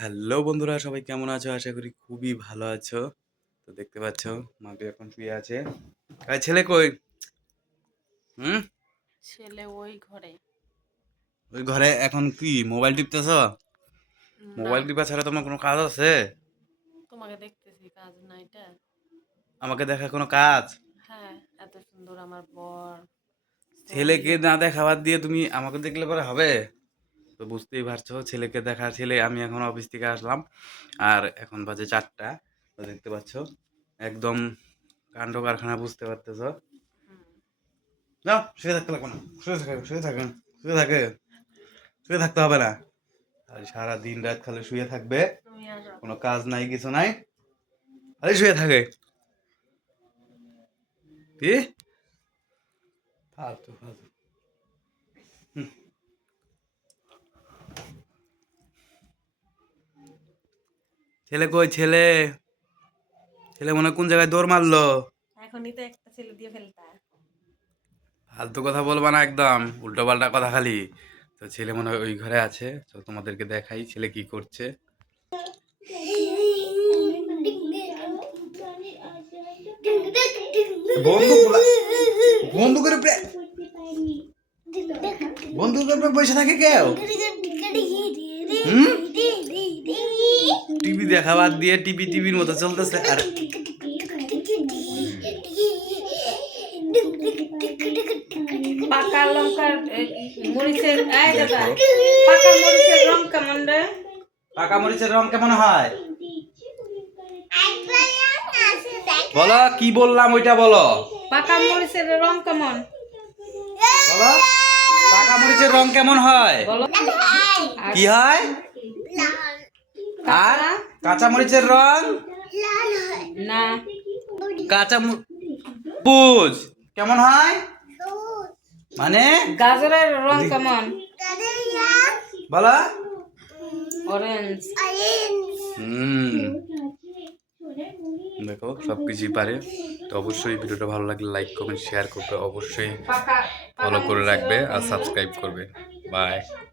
hello বন্ধুরা সবাই কেমন আছো আশা করি খুবই ভালো আছো তো দেখতে পাচ্ছ মা বি এখন শুয়ে আছে আর ছেলে কই হুম ছেলে ওই ঘরে ওই ঘরে এখন কি মোবাইল টিপতেছ মোবাইল টিপা ছাড়া তোমার কোনো কাজ আছে তোমাকে দেখতেছি কাজ নাই আমাকে দেখা কোনো কাজ হ্যাঁ এত সুন্দর আমার বর ছেলেকে না দেখাবার দিয়ে তুমি আমাকে দেখলে পরে হবে তো বুঝতেই পারছো ছেলেকে দেখার ছেলে আমি এখন অফিস থেকে আসলাম আর এখন বাজে চারটা দেখতে পাচ্ছ একদম কাণ্ড কারখানা বুঝতে পারতেছ না শুয়ে থাকতে লাগবে না শুয়ে থাকে শুয়ে থাকে শুয়ে থাকে শুয়ে থাকতে হবে না আর সারা রাত খালি শুয়ে থাকবে কোনো কাজ নাই কিছু নাই আরে শুয়ে থাকে ফালতু ফালতু হুম ছেলে কই ছেলে ছেলে মনে কোন জায়গায় দৌড় মারলো এখনই তো একটা ছেলে দিয়ে ফেলতা ফালতু কথা বলবো না একদম উল্টো পাল্টা কথা খালি তো ছেলে মনে ওই ঘরে আছে তো তোমাদেরকে দেখাই ছেলে কি করছে বন্ধু করে বন্ধু করে বসে থাকে কেউ হুম টিভি দেখা বাদ দিয়ে টিভি টিভির মতো চলতেছে আর পাকা মরিচের রং কেমন হয় বলো কি বললাম ওইটা বলো পাকা মরিচের রং কেমন পাকা মরিচের রং কেমন হয় কি হয় আর কাঁচা মরিচের রং লাল হয় না কাঁচা পুজ কেমন হয় মানে গাজরের রং কেমন বলো অরেঞ্জ হুম দেখো সব কিছুই পারে তো অবশ্যই ভিডিওটা ভালো লাগলে লাইক কমেন্ট শেয়ার করবে অবশ্যই ফলো করে রাখবে আর সাবস্ক্রাইব করবে বাই